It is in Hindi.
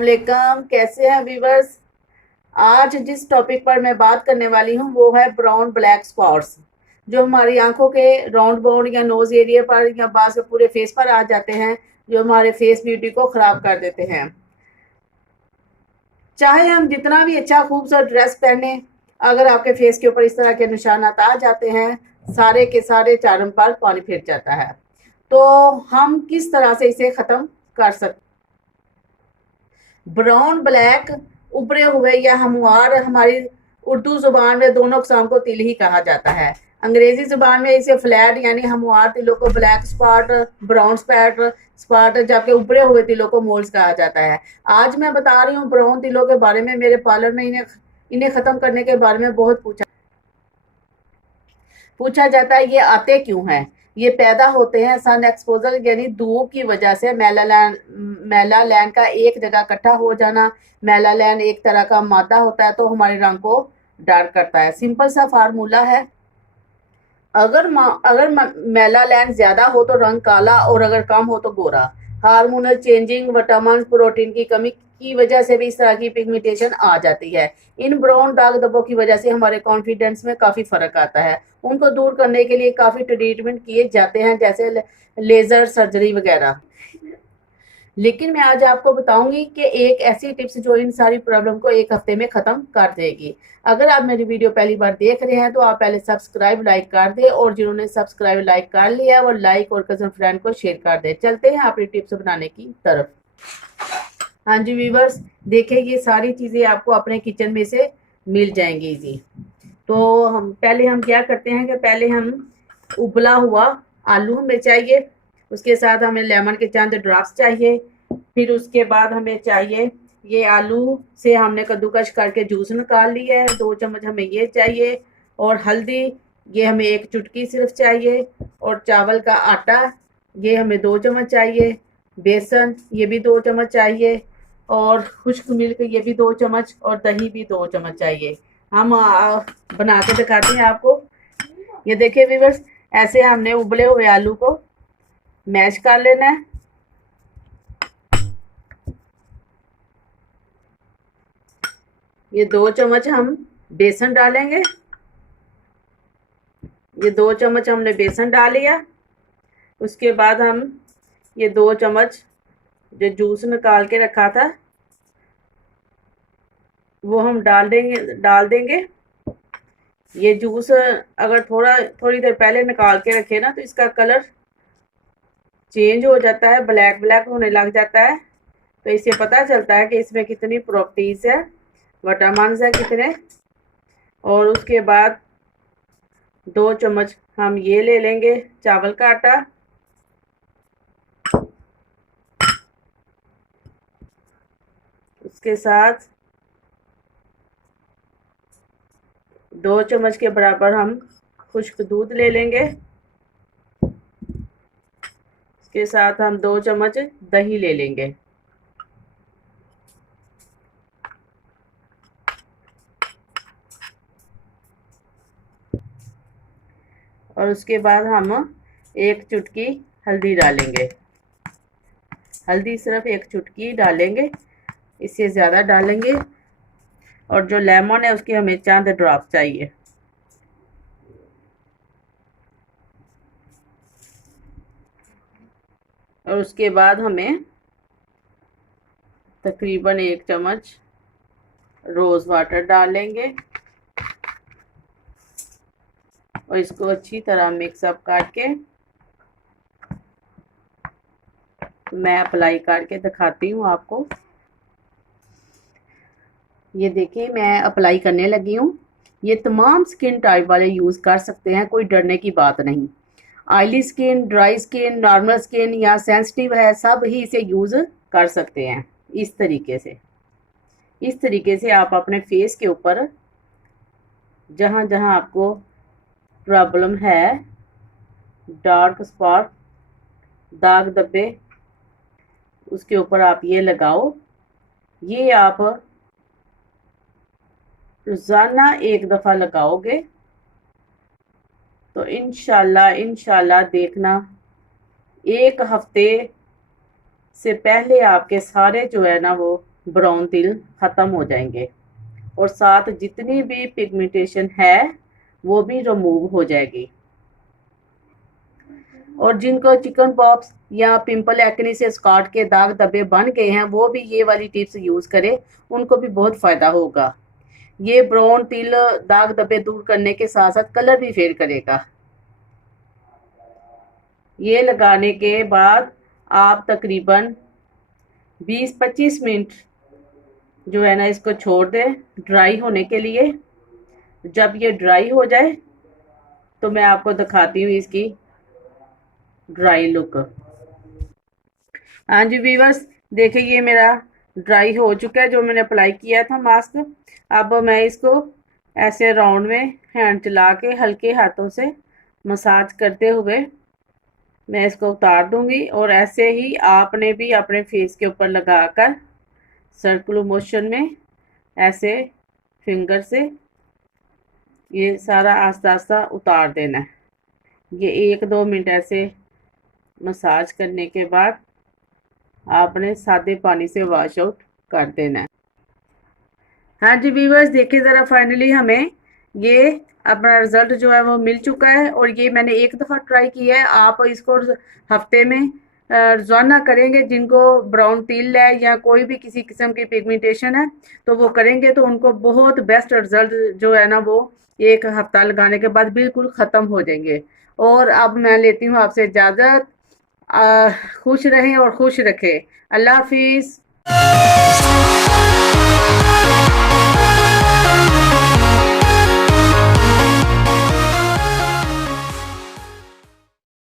अस्सलामुअलैकुम, कैसे हैं व्यूवर्स। आज जिस टॉपिक पर मैं बात करने वाली हूँ वो है ब्राउन ब्लैक स्पॉट्स, जो हमारी आंखों के राउंड बाउंड या नोज एरिया पर या बाज पूरे फेस पर आ जाते हैं, जो हमारे फेस ब्यूटी को खराब कर देते हैं। चाहे हम जितना भी अच्छा खूबसूरत ड्रेस पहने, अगर आपके फेस के ऊपर इस तरह के निशानात आ जाते हैं, सारे के सारे चारों पर पानी फिर जाता है। तो हम किस तरह से इसे खत्म कर सकते। ब्राउन ब्लैक उभरे हुए या हमवार हमारी उर्दू जुबान में दोनों अक़साम को तिल ही कहा जाता है। अंग्रेजी जुबान में इसे फ्लैट यानी हमवार तिलों को ब्लैक स्पॉट, ब्राउन स्पॉट, जबकि उभरे हुए तिलों को मोल्स कहा जाता है। आज मैं बता रही हूँ ब्राउन तिलों के बारे में। मेरे पार्लर में इन्हें खत्म करने के बारे में बहुत पूछा जाता है। ये आते क्यों हैं? ये पैदा होते हैं सन एक्सपोजर यानी धूप की वजह से। मेलालैन का एक जगह इकट्ठा हो जाना। मेलालैन एक तरह का मादा होता है, तो हमारे रंग को डार्क करता है। सिंपल सा फार्मूला है, अगर मेलालैन ज्यादा हो तो रंग काला और अगर कम हो तो गोरा। हार्मोनल चेंजिंग, विटामिन, प्रोटीन की कमी की वजह से भी इस तरह की पिगमेंटेशन आ जाती है। इन ब्राउन दाग धब्बों की वजह से हमारे कॉन्फिडेंस में काफी फर्क आता है। उनको दूर करने के लिए काफी ट्रीटमेंट किए जाते हैं, जैसे लेजर सर्जरी वगैरह। लेकिन मैं आज आपको बताऊंगी कि एक ऐसी टिप्स जो इन सारी प्रॉब्लम को एक हफ्ते में खत्म कर देगी। अगर आप मेरी वीडियो पहली बार देख रहे हैं तो आप पहले सब्सक्राइब लाइक कर दें, और जिन्होंने सब्सक्राइब लाइक कर लिया वो लाइक और कजन फ्रेंड को शेयर कर दें। चलते हैं अपनी टिप्स बनाने की तरफ। हाँ जी व्यूवर्स, देखिए ये सारी चीजें आपको अपने किचन में से मिल जाएंगी जी। तो हम क्या करते हैं कि पहले हम उबला हुआ आलू हमें चाहिए, उसके साथ हमें लेमन के चंद ड्रॉप्स चाहिए। फिर उसके बाद हमें चाहिए, ये आलू से हमने कद्दूकश करके जूस निकाल लिया है, 2 चम्मच हमें ये चाहिए। और हल्दी, ये हमें 1 चुटकी सिर्फ चाहिए। और चावल का आटा, ये हमें 2 चम्मच चाहिए। बेसन, ये भी 2 चम्मच चाहिए। और खुश्क मिल्क, ये भी 2 चम्मच। और दही भी 2 चम्मच चाहिए। हम बना के दिखाते हैं आपको। ये देखिए व्यूअर्स, ऐसे हमने उबले हुए आलू को मैश कर लेना है। ये 2 चम्मच हम बेसन डालेंगे। ये 2 चम्मच हमने बेसन डाल लिया। उसके बाद हम ये 2 चम्मच जो जूस निकाल के रखा था वो हम डाल देंगे। ये जूस अगर थोड़ी देर पहले निकाल के रखे ना तो इसका कलर चेंज हो जाता है, ब्लैक ब्लैक होने लग जाता है। तो इससे पता चलता है कि इसमें कितनी प्रॉपर्टीज है, विटामिन है कितने। और उसके बाद 2 चम्मच हम ये ले लेंगे चावल का आटा। उसके साथ 2 चम्मच के बराबर हम खुश्क दूध ले लेंगे। इसके साथ हम 2 चम्मच दही ले लेंगे। और उसके बाद हम 1 चुटकी हल्दी डालेंगे। हल्दी सिर्फ 1 चुटकी डालेंगे, इससे ज़्यादा डालेंगे। और जो लेमन है उसके हमें चंद ड्रॉप चाहिए। और उसके बाद हमें तकरीबन 1 चम्मच रोज़ वाटर डालेंगे और इसको अच्छी तरह मिक्सअप करके मैं अप्लाई करके दिखाती हूँ आपको। ये देखिए मैं अप्लाई करने लगी हूँ। ये तमाम स्किन टाइप वाले यूज़ कर सकते हैं, कोई डरने की बात नहीं। Oily skin, dry skin, normal skin या सेंसिटिव है, सब ही इसे यूज़ कर सकते हैं। इस तरीके से आप अपने फेस के ऊपर जहाँ जहाँ आपको प्रॉब्लम है, डार्क स्पॉट, दाग धब्बे, उसके ऊपर आप ये लगाओ। ये आप रोज़ाना 1 दफ़ा लगाओगे तो इंशाल्लाह देखना 1 हफ्ते से पहले आपके सारे जो है ना वो ब्राउन तिल ख़त्म हो जाएंगे और साथ जितनी भी पिगमेंटेशन है वो भी रिमूव हो जाएगी। और जिनको चिकन पॉक्स या पिंपल एक्ने से स्कॉट के दाग धब्बे बन गए हैं वो भी ये वाली टिप्स यूज़ करें, उनको भी बहुत फ़ायदा होगा। ये ब्राउन तिल दाग धब्बे दूर करने के साथ साथ कलर भी फेड करेगा। ये लगाने के बाद आप तकरीबन 20-25 मिनट जो है ना इसको छोड़ दें ड्राई होने के लिए। जब ये ड्राई हो जाए तो मैं आपको दिखाती हूँ इसकी ड्राई लुक। हाँ जी व्यूअर्स, देखिए ये मेरा ड्राई हो चुका है जो मैंने अप्लाई किया था मास्क। अब मैं इसको ऐसे राउंड में हैंड चला के हल्के हाथों से मसाज करते हुए मैं इसको उतार दूंगी और ऐसे ही आपने भी अपने फेस के ऊपर लगाकर सर्कुलर मोशन में ऐसे फिंगर से ये सारा आस्ता आस्ता उतार देना है। ये 1-2 मिनट ऐसे मसाज करने के बाद आपने सादे पानी से वॉश आउट कर देना है। हाँ जी व्यूअर्स, देखिए ज़रा फाइनली हमें ये अपना रिज़ल्ट जो है वो मिल चुका है और ये मैंने एक दफ़ा ट्राई किया है। आप इसको हफ्ते में रोज़ाना करेंगे। जिनको ब्राउन तिल है या कोई भी किसी किस्म की पिगमेंटेशन है तो वो करेंगे तो उनको बहुत बेस्ट रिज़ल्ट जो है ना वो एक हफ्ता लगाने के बाद बिल्कुल ख़त्म हो जाएंगे। और अब मैं लेती हूँ आपसे इजाज़त। खुश रहें और खुश रखें। अल्लाह हाफिज़।